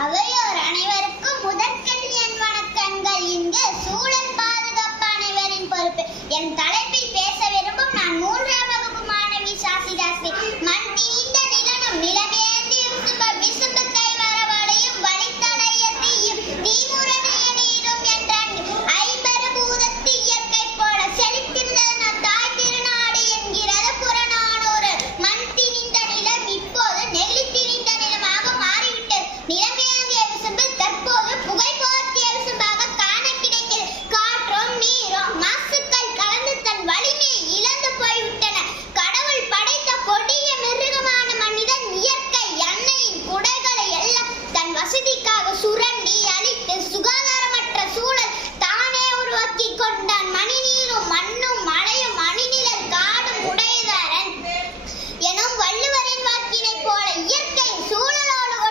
அவையோர் அனைவருக்கும் முதற்கண் என் வணக்கங்கள். இங்கு சூழல் பாதுகாப்பு அனைவரின் பொறுப்பு என் தலைப்பில் பேச விரும்பும் நான் 3ஆம் வகுப்பு மாணவி சாசிதாஸ்ரீ.